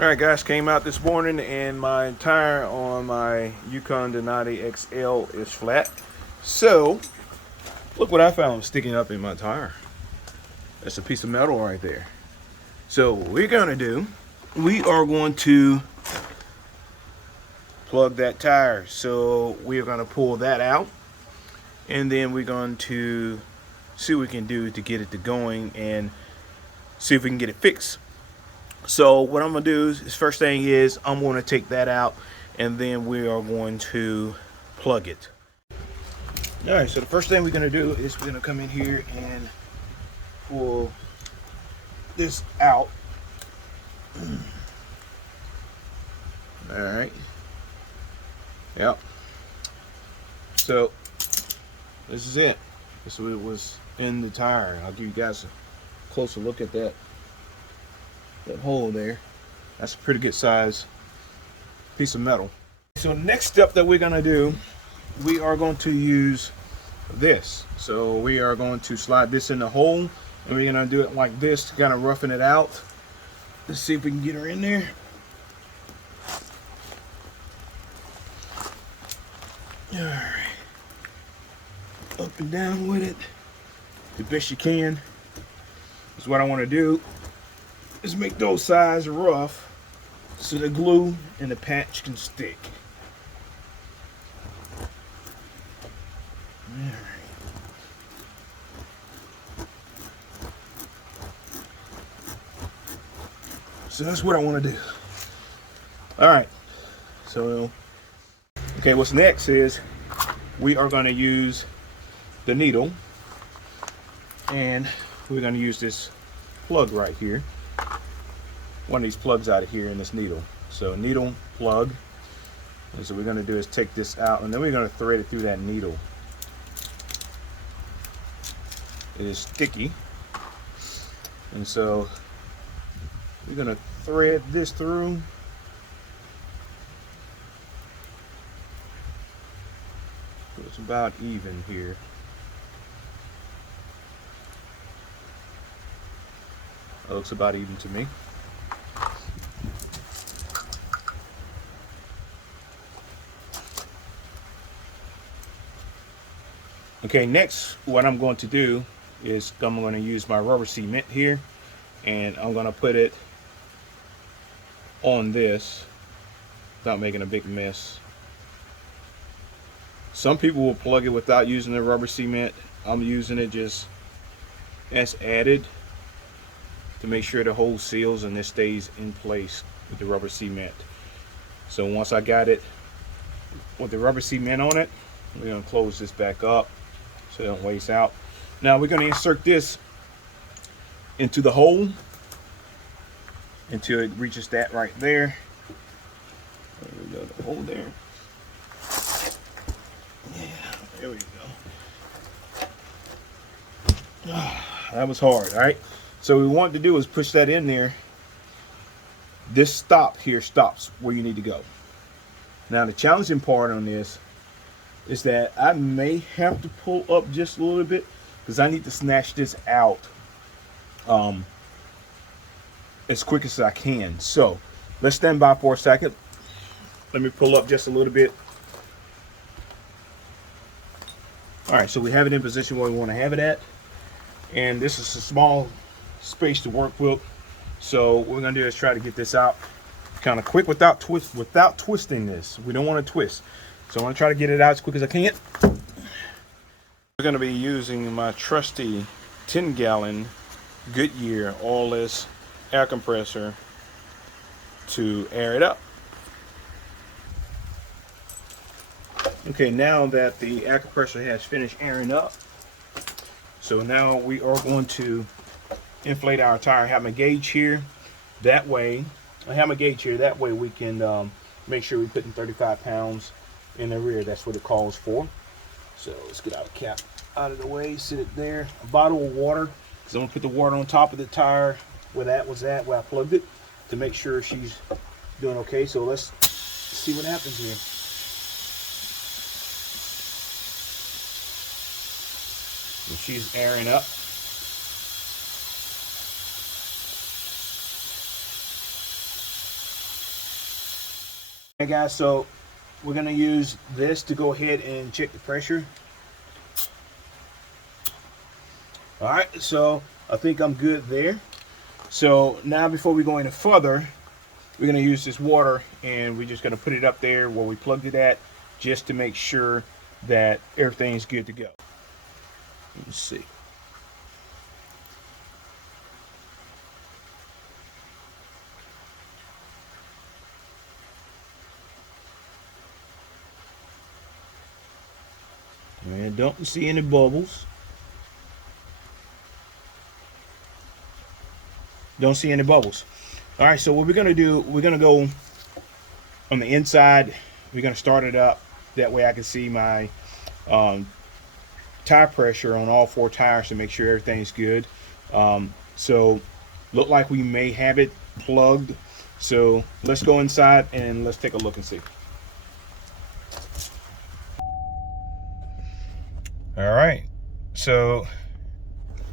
Alright guys, came out this morning and my tire on my Yukon Donati XL is flat. So, look what I found sticking up in my tire. That's a piece of metal right there. So what we're gonna do, we are going to plug that tire. So we're gonna pull that out and then we're going to see what we can do to get it to going and see if we can get it fixed. So what I'm gonna do is first thing is I'm going to take that out and then we are going to plug it. All right, so the first thing we're gonna do is we're gonna come in here and pull this out. All right. Yep. So this is it. This is what it was in the tire. I'll give you guys a closer look at that hole there. That's a pretty good size piece of metal. So the next step that we're gonna do, we are going to use this. So we are going to slide this in the hole and we're gonna do it like this to kind of roughen it out. Let's see if we can get her in there. All right, up and down with it the best you can. Is what I want to do is make those sides rough so the glue and the patch can stick. All right. So that's what I want to do. All right. So, okay, what's next is we are going to use the needle and we're going to use this plug right here. One of these plugs out of here in this needle. So needle, plug. And so what we're going to do is take this out and then we're going to thread it through that needle. It is sticky. And so we're going to thread this through. So it's about even here. That looks about even to me. Okay, next what I'm going to do is I'm going to use my rubber cement here and I'm going to put it on this without making a big mess. Some people will plug it without using the rubber cement. I'm using it just as added to make sure the hole seals and this stays in place with the rubber cement. So once I got it with the rubber cement on it, we're going to close this back up so it don't waste out. Now we're going to insert this into the hole until it reaches that right there. There we go, the hole there. Yeah, there we go. That was hard. All right, so what we want to do is push that in there. This stop here stops where you need to go. Now the challenging part on this is that I may have to pull up just a little bit because I need to snatch this out as quick as I can. So let's stand by for a second. Let me pull up just a little bit. All right, so we have it in position where we want to have it at, and this is a small space to work with. So what we're gonna do is try to get this out kind of quick without twisting this. We don't want to twist. So I'm gonna try to get it out as quick as I can. We're gonna be using my trusty 10-gallon Goodyear oilless air compressor to air it up. Okay, now that the air compressor has finished airing up, so now we are going to inflate our tire. I have my gauge here. That way, we can make sure we're putting 35 pounds in the rear. That's what it calls for. So let's get our cap out of the way, sit it there. A bottle of water, because I'm gonna put the water on top of the tire where that was at, where I plugged it, to make sure she's doing okay. So let's see what happens here. So she's airing up. Okay guys, so we're gonna use this to go ahead and check the pressure. All right, so I think I'm good there. So now before we go any further, we're gonna use this water and we're just gonna put it up there where we plugged it at, just to make sure that everything's good to go. Let's see. And don't see any bubbles. Don't see any bubbles. All right, so what we're gonna do, we're gonna go on the inside. We're gonna start it up. That way I can see my tire pressure on all 4 tires to make sure everything's good. So look like we may have it plugged. So let's go inside and let's take a look and see. All right, so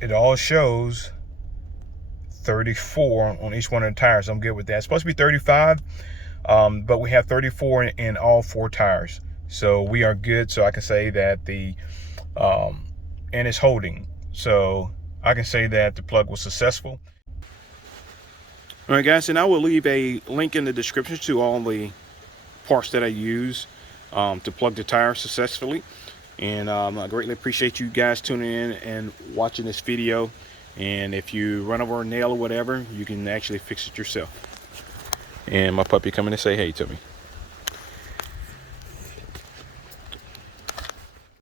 it all shows 34 on each one of the tires. I'm good with that. It's supposed to be 35, but we have 34 in all 4 tires, so we are good. So I can say that the and it's holding, so I can say that the plug was successful. All right guys, and I will leave a link in the description to all the parts that I use to plug the tire successfully. And I greatly appreciate you guys tuning in and watching this video. And if you run over a nail or whatever, you can actually fix it yourself. And my puppy coming to say hey to me.